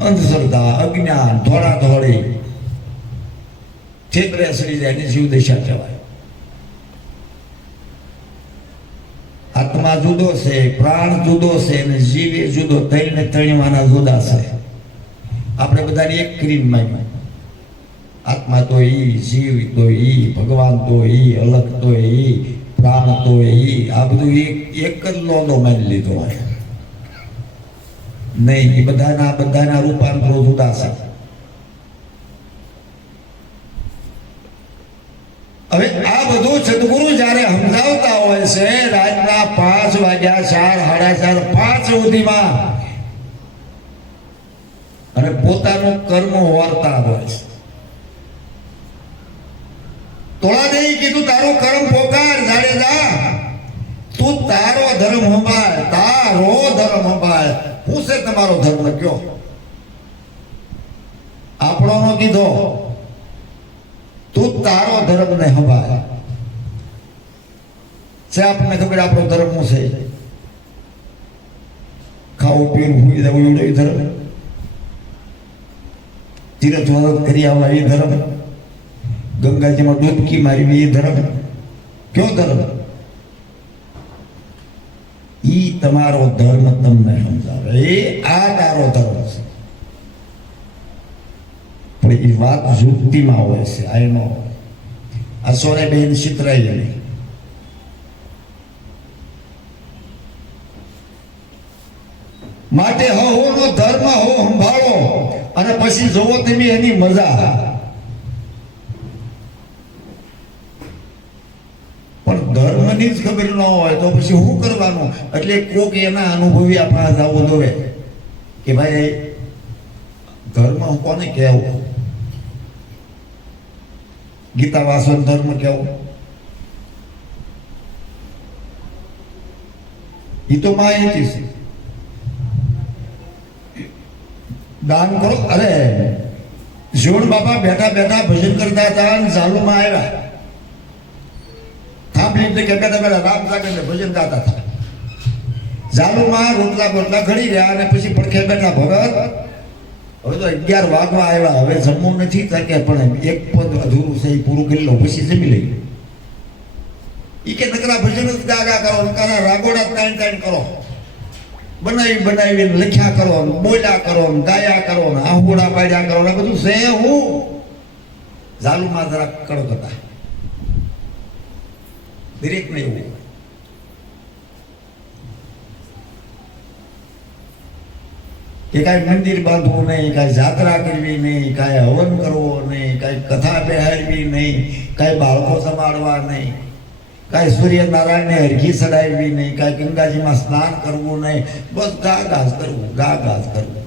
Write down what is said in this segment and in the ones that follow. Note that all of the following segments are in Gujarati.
અંધશ્રદ્ધા, અજ્ઞાન ધોળા ધોળી છેતરે સડી જાય જીવ દશા કહેવાય. આત્મા જુદો છે, પ્રાણ જુદો છે, અને જીવ એ જુદો ત્રણે ત્રણેયમાંના જુદા છે. આપણે બધાને એક ક્રીમમાં આત્મા તો ઈ, જીવ તો ઈ, ભગવાન તો ઈ, અલગ તો ઈ, પ્રાણ તો ઈ, આ બધું એક જ નોંધો માની લીધો હોય. નહીં, એ બધાના બધાના રૂપાંતરો જુદા છે હવે આ બધું સદગુરુ જ્યારે સમજાવતા હોય છે, રાતના પાંચ વાગ્યા ચાર, સાડા ચાર, પાંચ સુધીમાં, અને પોતાનું કર્મ વાર્તા હોય છે. તોળા નહીં કીધું, તારું કર્મ પોકાર, જાડેજા. તું તારો ધર્મ હમાર તારો ધર્મ સંભાળ હું છે તમારો ધર્મ કયો? આપણો નો કીધો, તું તારો ધર્મ ને સંભાળ છે આપણને ખબર આપણો ધર્મ શું છે? ખાવું, પીવું હુઈ જવું એવડો એ ધર્મ. તીરથ વરત કરી આવવા એ ધર્મ. ગંગાજીમાં ડૂબકી મારવી એ ધર્મ. કયો ધર્મ? ઈ તમારો ધર્મ તમને સમજાવે એ આ તારો ધર્મ છે પણ એ વાત યુક્તિમાં હોય છે આ એનો આ સોરે બેન ચિતરાઈ નહીં માટે હો નો ધર્મ હો સંભાળો અને પછી જોવો તમે એની મજા પણ ધર્મની જ ખબર ન હોય તો પછી શું કરવાનું? એટલે કોક એના અનુભવી આપણા જવું. દોરે કે ભાઈ, ધર્મ કોને કહેવું? ગીતા વાસન ધર્મ કેવું એ તો માહિતી છે. દાન કરો. અરે જીવણ બાપા બેઠા બેઠા ભજન કરતા હતા અને ઝાલુમાં આવ્યા. પેલા રામ સાગર ભજન ગાતા હતા. ઝાલુમાં, રોટલા બોટલા ઘડી રહ્યા અને પછી પડખે બેઠા ભગત હવે તો અગિયાર વાગવા આવ્યા, હવે જમવું નથી તકે પણ એક પદ અધૂરું છે પૂરું કરી લો, પછી જમી લઈ ઈ કે નકરા ભજન જ ગાગા કરો નકરા રાગોડા તાણ તાણ કરો. બનાવી બનાવીને લખ્યા કરો ને બોલ્યા કરો ને ગાયા કરો ને આહુડા પાડ્યા કરો, ને બધું છે હું. ઝાલુમાં જરા કડક હતા. દરેકને એવું હોય. કે કાંઈ મંદિર બાંધવું નહીં કાંઈ જાત્રા કરવી નહીં કાંઈ હવન કરવો નહીં કાંઈ કથા બેહાડવી નહીં કાંઈ બાળકો સંભાળવા નહીં કાંઈ સૂર્યનારાયણને હરખી ચડાવવી નહીં કાંઈ ગંગાજીમાં સ્નાન કરવું નહીં બસ ગા ગાજ કરવું ગા ગાજ કરવું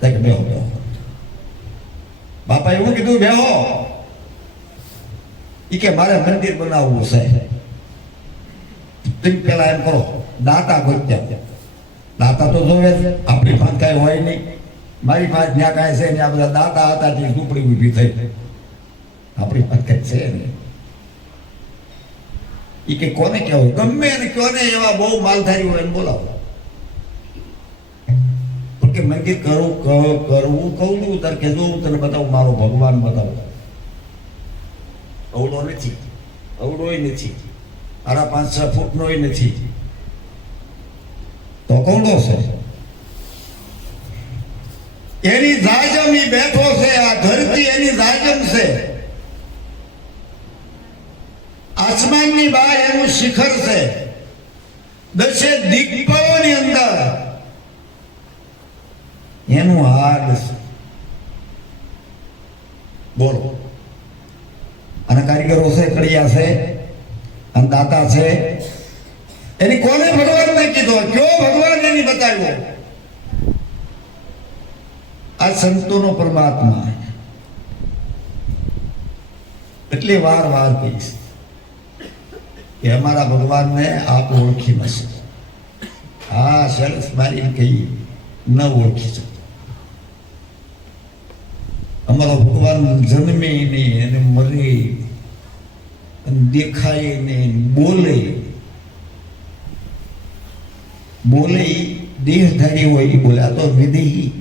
કંઈક બેહો બેહો બાપા એવું કીધું બેહો. ઈ કે મારે મંદિર બનાવવું છે. તમે પેલા એમ કરો, દાતા ગોત્યા. દાતા તો જોવે છે, આપણી પાસે કાંઈ હોય નહીં. મારી પાસે જ્યાં કાંઈ છે ને આ બધા દાતા હતા તે ઝૂંપડી ઊભી થઈ. આપણી પાસે કાંઈ છે નહીં. એ કે કોને કહેવું ગમે એને કોને એવા બહુ માલધારી હોય એને બોલાવો. કે મંદિર કરું કરવું કહું તાર કે જો તને બતાવું, મારો ભગવાન બતાવું. અવળો નથી. અવળોય નથી. આરા પાંચ છ ફૂટનોય નથી. તો કવડો છે. એની જાજમ ઈ બેઠો છે, આ ધરતી એની જાજમ છે. આસમાનની બહાર એનું શિખર છે. દસે દિગ્બળોની અંદર. એનું હાડ છે બોલો અને કારીગરો છે, કડિયા છે, અને દાતા છે. એની કોને ભગવાનને કીધો? કયો ભગવાન એની બતાવ્યો? આ સંતોનો પરમાત્મા એટલે વાર વાર કહીશ કે અમારા ભગવાનને આપ ઓળખી ન હા, સરસ મારી કહી, ન ઓળખી શકો. અમારો ભગવાન જન્મી નહીં અને મરે દેખાય ને બોલે. બોલે દેહધારી હોય એ બોલે. આ તો વિદેહી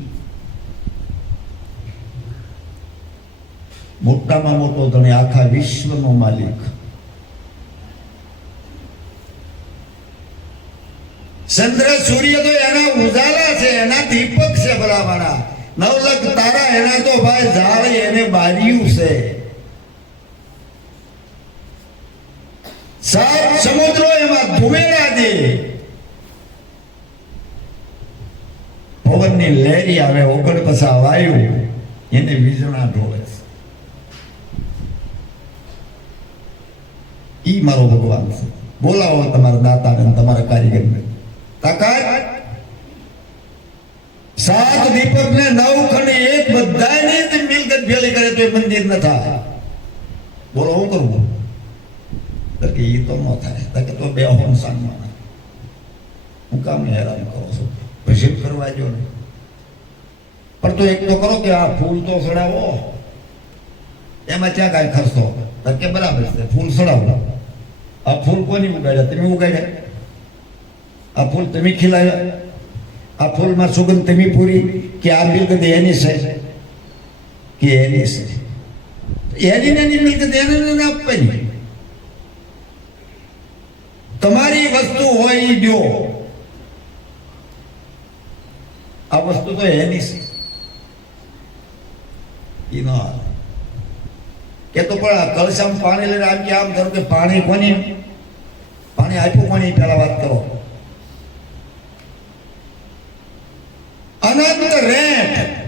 મોટામાં મોટો ધણી આખા વિશ્વનો માલિક. ચંદ્ર, સૂર્ય તો એના ઉજાલા છે, એના દીપક છે ભલામણા. નવલખ તારા એના તો ભાઈ ઝાડ એને બાર્યું છે. સાત સમુદ્રો એમાં ધુમેડા દે પવનની લહેરી આવે ઓગણ પસા વાયુ, એને વીજળા ઢોળે છે. ઈ મારો ભગવાન છે. બોલાવો તમારા દાતાને અને તમારા કારીગરને. તાકાત? સાત દીપક ને નવ ખંડ એક બધાને મિલકત ભેલી કરે તો એ મંદિર ન થાય. બોલો, હું કરું? ન થાય તો કે તો બે હોમ સાંગવાના હું કામ હેરાન કરો છો ભજન કરવા જો ને પણ તો એક તો કરો કે આ ફૂલ તો સડાવો એમાં ક્યાં કાંઈ ખર્ચો તો કે બરાબર છે ફૂલ સડાવો આ ફૂલ કોની ઉગાડ્યા તમે ઉગાડ્યા આ ફૂલ તમે ખીલાવ્યા આ ફૂલમાં સુગંધ તમે પૂરી કે આ મિલકત એની છે કે એની છે એની ને એની મિલકત એને ને એને આપવાની તમારી વસ્તુ હોય દો. આ વસ્તુ તો એની છે. એ ન કે તો પણ કલશામ પાણી લઈને આમ કે આમ કરો કે પાણી કોની? પાણી આપ્યું કોની? પેલા વાત કરો. અનંત રેટ.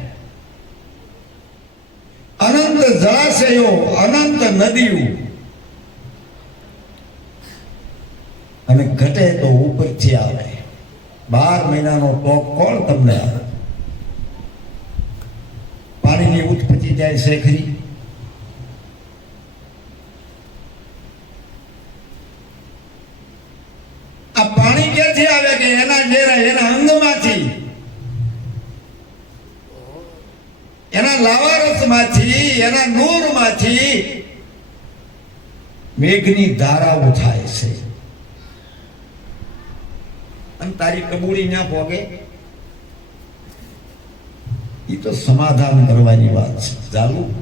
અનંત જળાશયો, અનંત નદીઓ. અને ઘટે તો ઉપરથી આવે. બાર મહિનાનો ટોપ કોણ તમને આવે પાણીની ઉત્પત્તિ જાય છે ખરી આ પાણી ક્યાંથી આવે કે એના ડેરા, એના અંગમાંથી? એના લાવારસમાંથી, એના નૂરમાંથી મેઘની ધારાઓ થાય છે અને તારી કબૂળી ના ભોગે. એ તો સમાધાન કરવાની વાત છે. ચાલુ.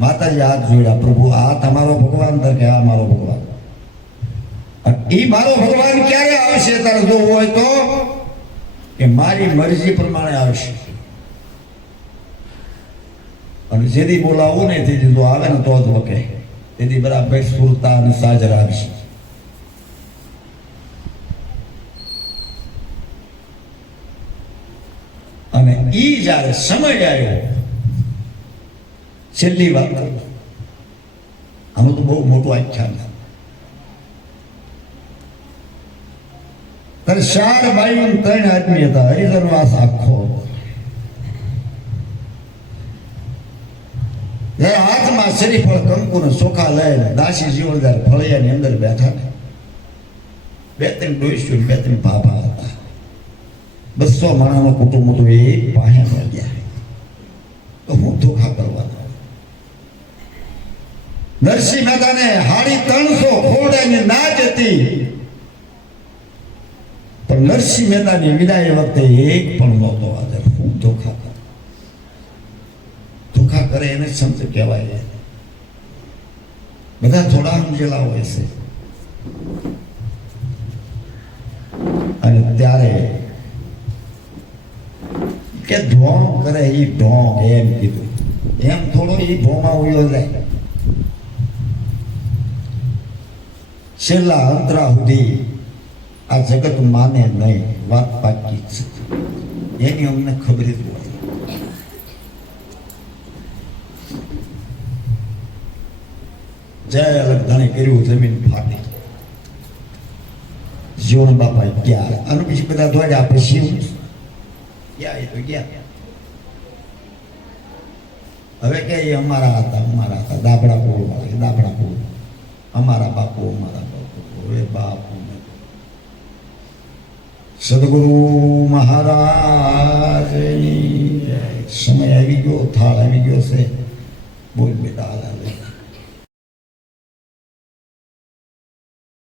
માતાજી હાથ જોડ્યા પ્રભુ, આ તમારો ભગવાન તર કે આ મારો ભગવાન. એ મારો ભગવાન ક્યારે આવશે તારે જો હોય તો? કે મારી મરજી પ્રમાણે આવશે. અને જેથી બોલાવું ને તેથી તો આવે ને તો જ વકે. તેથી બરાબર સુરતા અને સાજ રાખશે અને ઈ જ્યારે સમય આવ્યો, છેલ્લી વાત આનું તો બહુ મોટું આખ્યાન છે. ત્યારે ચાર ભાઈ ત્રણ આદમી હતા. હરિધનવાસ આખો. જ્યારે હાથમાં કંકુ ને ચોખા લઈને દાસી જીવનદાર ફળિયાની અંદર બેઠા બે ત્રણ ડોઈશું બે ત્રણ ભાભા હતા. બસો માણાનો કુટુંબ હતું, એ પાસે ગયા. તો હું ધોખા કરવાનો. નરસિંહ મહેતાને હાડી ત્રણસો ખોડાની નાચ હતી. પણ નરસિંહ મહેતાની વિદાય વખતે એક પણ નહોતો હાજર. હું ધોખા કર એને સંત કહેવાય બધા થોડા સમજેલા હોય છે. અને ત્યારે કે ઢોંગ કરે એ ઢોંગ એમ કીધું. એમ થોડો એ ભોમાં ઉયો જાય. છેલ્લા અંતરા સુધી આ જગત માને નહીં, વાત પાકી છે. એની અમને ખબર જ હોય. જય અલગ ધણે કર્યું જમીન ફાટી જીવન બાપા ગયા અને પછી બધા દોડ્યા પછી ગયા એ તો ગયા હવે કે એ અમારા હતા અમારા હતા દાબડા કોળ વાળા દાબડા કોળ અમારા બાપુ અમારા બાપુ હવે બાપુ ને સદગુરુ મહારાજની જય. સમય આવી ગયો થાળ આવી ગયો છે બોલ બેટા હાલ હાલ.